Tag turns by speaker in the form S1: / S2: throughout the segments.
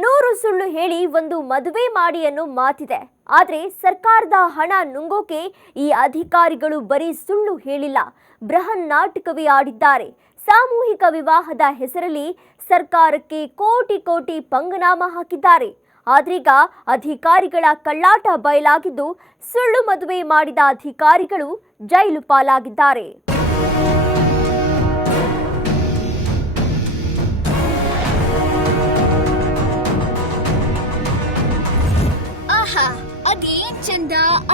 S1: ನೂರು ಸುಳ್ಳು ಹೇಳಿ ಒಂದು ಮದುವೆ ಮಾಡಿ ಅನ್ನೋ ಮಾತಿದೆ. ಆದರೆ ಸರ್ಕಾರದ ಹಣ ನುಂಗೋಕೆ ಈ ಅಧಿಕಾರಿಗಳು ಬರೀ ಸುಳ್ಳು ಹೇಳಿಲ್ಲ. ಬೃಹನ್ ನಾಟಕವೇ ಆಡಿದ್ದಾರೆ. ಸಾಮೂಹಿಕ ವಿವಾಹದ ಹೆಸರಲ್ಲಿ ಸರ್ಕಾರಕ್ಕೆ ಕೋಟಿ ಕೋಟಿ ಪಂಗನಾಮ ಹಾಕಿದ್ದಾರೆ. ಆದ್ರೀಗ ಅಧಿಕಾರಿಗಳ ಕಳ್ಳಾಟ ಬಯಲಾಗಿದ್ದು ಸುಳ್ಳು ಮದುವೆ ಮಾಡಿದ ಅಧಿಕಾರಿಗಳು ಜೈಲು ಪಾಲಾಗಿದ್ದಾರೆ.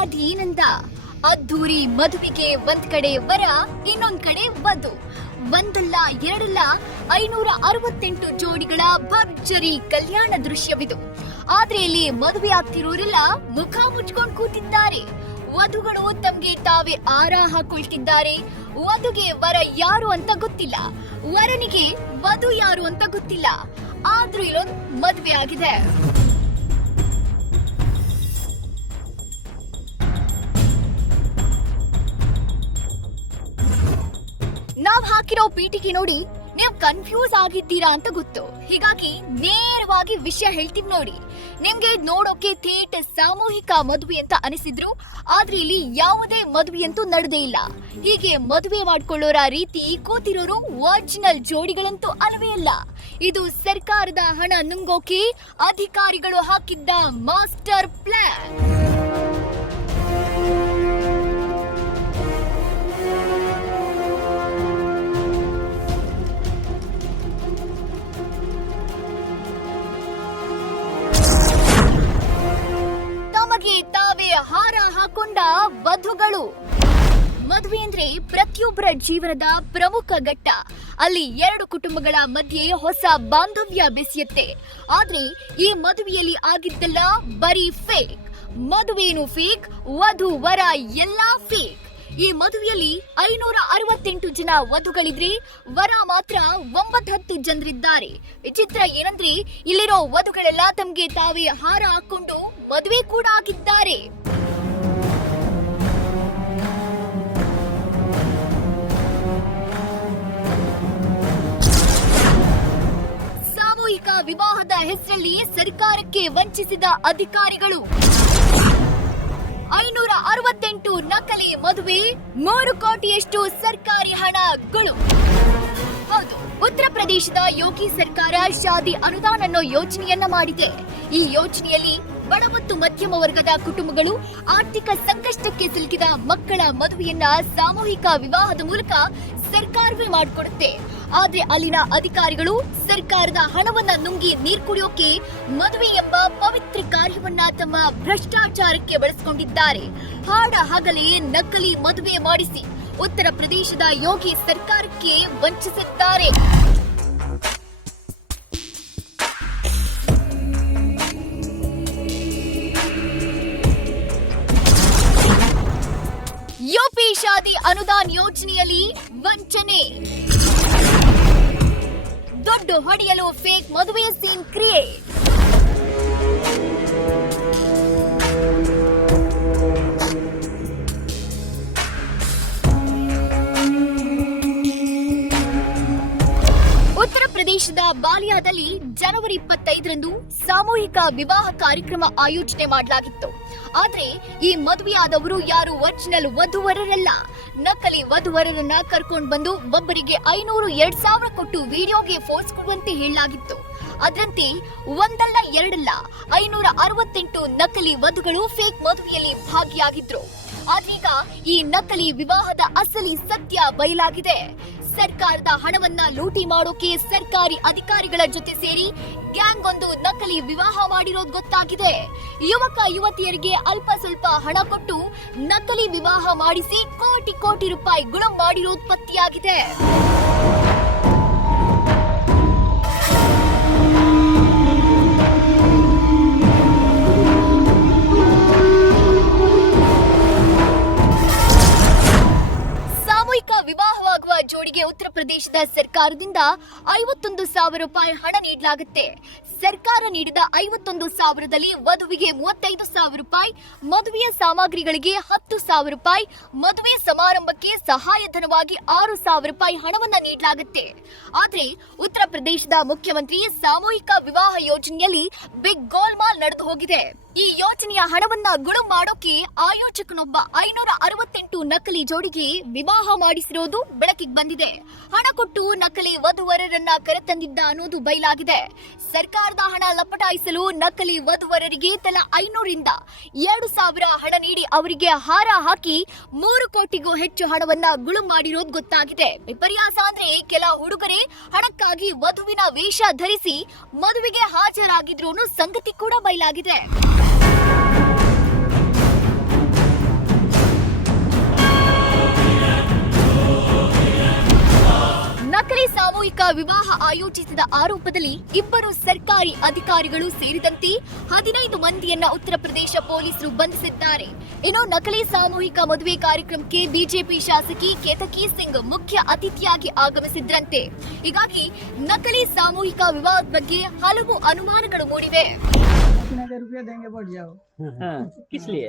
S2: ಅದೇನಂದ ಅದ್ದೂರಿ ಮದುವೆಗೆ ಒಂದ್ ಕಡೆ ವರ, ಇನ್ನೊಂದ್ ಕಡೆ ವಧು. ಒಂದಲ್ಲ ಎರಡಲ್ಲ ಐನೂರ ಅರವತ್ತೆಂಟು ಜೋಡಿಗಳ ಭರ್ಜರಿ ಕಲ್ಯಾಣ ದೃಶ್ಯವಿದು. ಆದ್ರೆ ಇಲ್ಲಿ ಮದುವೆ ಆಗ್ತಿರೋರೆಲ್ಲ ಮುಖ ಮುಚ್ಕೊಂಡು ಕೂತಿದ್ದಾರೆ. ವಧುಗಳು ತಮ್ಗೆ ತಾವೇ ಆರ ಹಾಕೊಳ್ತಿದ್ದಾರೆ ವಧುಗೆ ವರ ಯಾರು ಅಂತ ಗೊತ್ತಿಲ್ಲ. ವರನಿಗೆ ವಧು ಯಾರು ಅಂತ ಗೊತ್ತಿಲ್ಲ. ಆದ್ರೂ ಇಲ್ಲೊಂದ್ ಮದುವೆ ಆಗಿದೆ. ನಾವ್ ಹಾಕಿರೋ ಪೀಠಿಗೆ ನೋಡಿ ನೀವ್ ಕನ್ಫ್ಯೂಸ್ ಆಗಿದ್ದೀರಾ ಅಂತ ಗೊತ್ತು. ಹೀಗಾಗಿ ನೇರವಾಗಿ ವಿಷಯ ಹೇಳ್ತೀವಿ ನೋಡಿ. ನಿಮ್ಗೆ ನೋಡೋಕೆ ಥೇಟ್ ಸಾಮೂಹಿಕ ಮದುವೆ ಅಂತ ಅನಿಸಿದ್ರು, ಆದ್ರೆ ಇಲ್ಲಿ ಯಾವುದೇ ಮದುವೆ ಅಂತೂ ನಡೆದೇ ಇಲ್ಲ. ಹೀಗೆ ಮದುವೆ ಮಾಡ್ಕೊಳ್ಳೋರ ರೀತಿ ಕೂತಿರೋರು ಒರಿಜಿನಲ್ ಜೋಡಿಗಳಂತೂ ಅಲ್ವೇ ಅಲ್ಲ. ಇದು ಸರ್ಕಾರದ ಹಣ ನುಂಗೋಕೆ ಅಧಿಕಾರಿಗಳು ಹಾಕಿದ್ದ ಮಾಸ್ಟರ್ ಪ್ಲಾನ್ ವಧುಗಳು. ಮದುವೆ ಅಂದ್ರೆ ಪ್ರತಿಯೊಬ್ಬರ ಜೀವನದ ಪ್ರಮುಖ ಘಟ್ಟ. ಅಲ್ಲಿ ಎರಡು ಕುಟುಂಬಗಳ ಮಧ್ಯೆ ಹೊಸ ಬಾಂಧವ್ಯ ಬೆಸೆಯುತ್ತೆ. ಆದ್ರೆ ಈ ಮದುವೆಯಲ್ಲಿ ಆಗಿದ್ದೆಲ್ಲ ಬರೀ ಫೇಕ್ ಮದುವೆನು ಫೇಕ್ ವಧು, ವರ ಎಲ್ಲಾ ಫೇಕ್ ಈ ಮದುವೆಯಲ್ಲಿ ಐನೂರ ಅರವತ್ತೆಂಟು ಜನ ವಧುಗಳಿದ್ರೆ ವರ ಮಾತ್ರ ಒಂಬತ್ತು ಜನರಿದ್ದಾರೆ. ವಿಚಿತ್ರ ಏನಂದ್ರೆ ಇಲ್ಲಿರೋ ವಧುಗಳೆಲ್ಲ ತಮಗೆ ತಾವೇ ಹಾರ ಹಾಕೊಂಡು ಮದುವೆ ಕೂಡ ಆಗಿದ್ದಾರೆ. ಸರ್ಕಾರಕ್ಕೆ ವಂಚಿಸಿದ ಅಧಿಕಾರಿಗಳು. ಐನೂರ ಅರವತ್ತೆಂಟು ನಕಲಿ ಮದುವೆ, ಮೂರು ಕೋಟಿಯಷ್ಟು ಸರ್ಕಾರಿ ಹಣಗಳು. ಹೌದು, ಉತ್ತರ ಪ್ರದೇಶದ ಯೋಗಿ ಸರ್ಕಾರ ಶಾದಿ ಅನುದಾನ ಅನ್ನೋ ಯೋಜನೆಯನ್ನ ಮಾಡಿದೆ. ಈ ಯೋಜನೆಯಲ್ಲಿ ಬಡ ಮತ್ತು ಮಧ್ಯಮ ವರ್ಗದ ಕುಟುಂಬಗಳು ಆರ್ಥಿಕ ಸಂಕಷ್ಟಕ್ಕೆ ಸಿಲುಕಿದ ಮಕ್ಕಳ ಮದುವೆಯನ್ನ ಸಾಮೂಹಿಕ ವಿವಾಹದ ಮೂಲಕ ಸರ್ಕಾರವೇ ಮಾಡಿಕೊಡುತ್ತೆ. ಆದ್ರೆ ಅಲ್ಲಿನ ಅಧಿಕಾರಿಗಳು ಸರ್ಕಾರದ ಹಣವನ್ನ ನುಂಗಿ ನೀರ್ ಕುಡಿಯೋಕೆ ಮದುವೆ ಎಂಬ ಪವಿತ್ರ ಕಾರ್ಯವನ್ನ ತಮ್ಮ ಭ್ರಷ್ಟಾಚಾರಕ್ಕೆ ಬಳಸಿಕೊಂಡಿದ್ದಾರೆ. ಹಾಡ ಹಗಲೇ ನಕಲಿ ಮದುವೆ ಮಾಡಿಸಿ ಉತ್ತರ ಪ್ರದೇಶದ ಯೋಗಿ ಸರ್ಕಾರಕ್ಕೆ ವಂಚಿಸಿದ್ದಾರೆ. ಯುಪಿ ಶಾದಿ ಅನುದಾನ ಯೋಜನೆಯಲ್ಲಿ ವಂಚನೆ. ದುಡ್ಡು ಹೊಡೆಯಲು ಫೇಕ್ ಮದುವೆ ಸೀನ್ ಕ್ರಿಯೇಟ್ ಪ್ರದೇಶದ ಬಾಲಿಯಾದಲ್ಲಿ ಜನವರಿ ಇಪ್ಪತ್ತೈದರಂದು ಸಾಮೂಹಿಕ ವಿವಾಹ ಕಾರ್ಯಕ್ರಮ ಆಯೋಜನೆ ಮಾಡಲಾಗಿತ್ತು. ಆದ್ರೆ ಈ ಮದುವೆಯಾದವರು ಯಾರು ಒರಿಜಿನಲ್ ವಧುವರರಲ್ಲ. ನಕಲಿ ವಧುವರರನ್ನ ಕರ್ಕೊಂಡು ಬಂದು ಒಬ್ಬರಿಗೆ ಐನೂರು ಎರಡ್ ಸಾವಿರ ಕೊಟ್ಟು ವಿಡಿಯೋಗೆ ಫೋರ್ಸ್ ಕೊಡುವಂತೆ ಹೇಳಲಾಗಿತ್ತು. ಅದರಂತೆ ಒಂದಲ್ಲ ಎರಡಲ್ಲ ಐನೂರ ಅರವತ್ತೆಂಟು ನಕಲಿ ವಧುಗಳು ಫೇಕ್ ಮದುವೆಯಲ್ಲಿ ಭಾಗಿಯಾಗಿದ್ರು. ಆದ್ರೀಗ ಈ ನಕಲಿ ವಿವಾಹದ ಅಸಲಿ ಸತ್ಯ ಬಯಲಾಗಿದೆ. ಸರ್ಕಾರದ ಹಣವನ್ನ ಲೂಟಿ ಮಾಡೋಕೆ ಸರ್ಕಾರಿ ಅಧಿಕಾರಿಗಳ ಜೊತೆ ಸೇರಿ ಗ್ಯಾಂಗ್ ಒಂದು ನಕಲಿ ವಿವಾಹ ಮಾಡಿರೋದು ಗೊತ್ತಾಗಿದೆ. ಯುವಕ, ಯುವತಿಯರಿಗೆ ಅಲ್ಪ ಸ್ವಲ್ಪ ಹಣ ಕೊಟ್ಟು ನಕಲಿ ವಿವಾಹ ಮಾಡಿಸಿ ಕೋಟಿ ಕೋಟಿ ರೂಪಾಯಿ ಗುಣ ಮಾಡಿರೋದು ಪತ್ತೆಯಾಗಿದೆ. ಸರ್ಕಾರದಿಂದ ಐವತ್ತೊಂದು ಸಾವಿರ ರೂಪಾಯಿ ಹಣ ನೀಡಲಾಗುತ್ತೆ. ಸರ್ಕಾರ ನೀಡಿದ ಐವತ್ತೊಂದು ಸಾವಿರದಲ್ಲಿ ವಧುವಿಗೆ ಮೂವತ್ತೈದು ಸಾವಿರ ರೂಪಾಯಿ, ಮದುವೆಯ ಸಾಮಗ್ರಿಗಳಿಗೆ ಹತ್ತು ಸಾವಿರ ರೂಪಾಯಿ, ಮದುವೆ ಸಮಾರಂಭಕ್ಕೆ ಸಹಾಯಧನವಾಗಿ ಆರು ಸಾವಿರ ರೂಪಾಯಿ ಹಣವನ್ನ ನೀಡಲಾಗುತ್ತೆ. ಆದರೆ ಉತ್ತರ ಪ್ರದೇಶದ ಮುಖ್ಯಮಂತ್ರಿ ಸಾಮೂಹಿಕ ವಿವಾಹ ಯೋಜನೆಯಲ್ಲಿ ಬಿಗ್ ಗೋಲ್ಮಾಲ್ ನಡೆದು ಹೋಗಿದೆ. ಈ ಯೋಜನೆಯ ಹಣವನ್ನ ಗುಣ ಮಾಡೋಕೆ ಆಯೋಜಕನೊಬ್ಬ ಐನೂರ ಅರವತ್ತೆಂಟು ನಕಲಿ ಜೋಡಿಗೆ ವಿವಾಹ ಮಾಡಿಸಿರೋದು ಬೆಳಕಿಗೆ ಬಂದಿದೆ. ಹಣ ಕೊಟ್ಟು ನಕಲಿ ವಧುವರರನ್ನ ಕರೆತಂದಿದ್ದ ಅನ್ನೋದು ಬಯಲಾಗಿದೆ. ಸರ್ಕಾರದ ಹಣ ಲಪಟಾಯಿಸಲು ನಕಲಿ ವಧುವರರಿಗೆ ತಲಾ ಐನೂರಿಂದ ಎರಡು ಸಾವಿರ ಹಣ ನೀಡಿ ಅವರಿಗೆ ಹಾರ ಹಾಕಿ ಮೂರು ಕೋಟಿಗೂ ಹೆಚ್ಚು ಹಣವನ್ನ ಗುಳು ಮಾಡಿರೋದು ಗೊತ್ತಾಗಿದೆ. ವಿಪರ್ಯಾಸ ಅಂದ್ರೆ ಕೆಲ ಹುಡುಗರೇ ಹಣಕ್ಕಾಗಿ ವಧುವಿನ ವೇಷ ಧರಿಸಿ ಮದುವೆಗೆ ಹಾಜರಾಗಿದ್ರು ಸಂಗತಿ ಕೂಡ ಬಯಲಾಗಿದೆ. ನಕಲಿ ಸಾಮೂಹಿಕ ವಿವಾಹ ಆಯೋಜಿಸಿದ ಆರೋಪದಲ್ಲಿ ಇಬ್ಬರು ಸರ್ಕಾರಿ ಅಧಿಕಾರಿಗಳು ಸೇರಿದಂತೆ ಹದಿನೈದು ಮಂದಿಯನ್ನ ಉತ್ತರ ಪ್ರದೇಶ ಪೊಲೀಸರು ಬಂಧಿಸಿದ್ದಾರೆ ಇನ್ನು ನಕಲಿ ಸಾಮೂಹಿಕ ಮದುವೆ ಕಾರ್ಯಕ್ರಮಕ್ಕೆ ಬಿಜೆಪಿ ಶಾಸಕಿ ಕೇತಕಿ ಸಿಂಗ್ ಮುಖ್ಯ ಅತಿಥಿಯಾಗಿ ಆಗಮಿಸಿದ್ರಂತೆ ಹೀಗಾಗಿ ನಕಲಿ ಸಾಮೂಹಿಕ ವಿವಾಹದ ಬಗ್ಗೆ ಹಲವು ಅನುಮಾನಗಳು ಮೂಡಿವೆ
S3: तीन हजार रुपया देंगे बढ़ जाओ
S4: हाँ किस लिए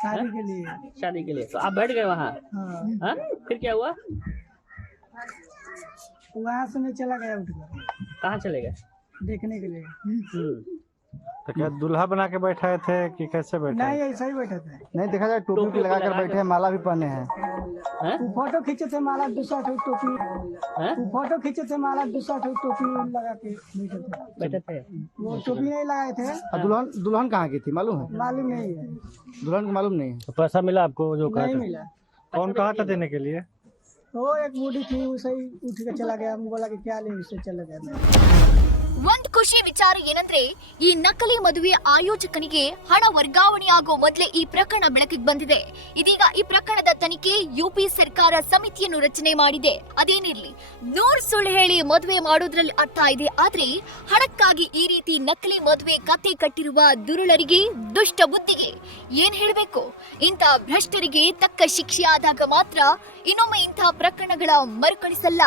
S3: शादी के लिए
S4: शादी के लिए तो आप बैठ गए वहाँ
S3: हाँ
S4: हाँ फिर क्या हुआ
S3: वहाँ से मैं चला गया उठकर।
S4: कहाँ चले गए?
S3: देखने के लिए।
S4: हम्म,
S5: तो क्या दूल्हा बना के बैठाए थे कि कैसे बैठे
S3: नहीं ऐसा ही बैठा था।
S6: नहीं देखा जाए टोपी भी लगा कर बैठे हैं माला भी पहने हैं?
S3: फ़ोटो खींचे थे माला दूसरा ठो टोपी? फ़ोटो खींचे थे माला दूसरा ठो टोपी लगा के बैठे थे।
S4: बैठे थे।
S3: वो टोपी नहीं लगाए थे।
S6: दुल्हन दुल्हन कहाँ की थी? मालूम है?
S3: मालूम नहीं है।
S6: दुल्हन को मालूम नहीं है।
S5: तो पैसा मिला आपको जो कहा था?
S3: मिला।
S5: कौन कहा था देने के लिए?
S3: वो एक बूढ़ी थी, उसे उठ के चला गया बोला कि क्या ले उससे चला गया
S2: ಒಂದ್ ಖುಷಿ ವಿಚಾರ ಏನಂದ್ರೆ, ಈ ನಕಲಿ ಮದುವೆ ಆಯೋಜಕನಿಗೆ ಹಣ ವರ್ಗಾವಣೆಯಾಗೋ ಮೊದಲೇ ಈ ಪ್ರಕರಣ ಬೆಳಕಿಗೆ ಬಂದಿದೆ. ಇದೀಗ ಈ ಪ್ರಕರಣದ ತನಿಖೆ ಯುಪಿ ಸರ್ಕಾರ ಸಮಿತಿಯನ್ನು ರಚನೆ ಮಾಡಿದೆ. ಅದೇನಿರ್ಲಿ, ನೂರ್ ಸುಳ್ಳು ಹೇಳಿ ಮದುವೆ ಮಾಡೋದ್ರಲ್ಲಿ ಅರ್ಥ ಇದೆ, ಆದ್ರೆ ಹಣಕ್ಕಾಗಿ ಈ ರೀತಿ ನಕಲಿ ಮದುವೆ ಕತೆ ಕಟ್ಟಿರುವ ದುರುಳರಿಗೆ ದುಷ್ಟ ಬುದ್ಧಿಗೆ ಏನ್ ಹೇಳಬೇಕು? ಇಂಥ ಭ್ರಷ್ಟರಿಗೆ ತಕ್ಕ ಶಿಕ್ಷೆ ಆದಾಗ ಮಾತ್ರ ಇನ್ನೊಮ್ಮೆ ಇಂಥ ಪ್ರಕರಣಗಳ ಮರುಕಳಿಸಲ್ಲ.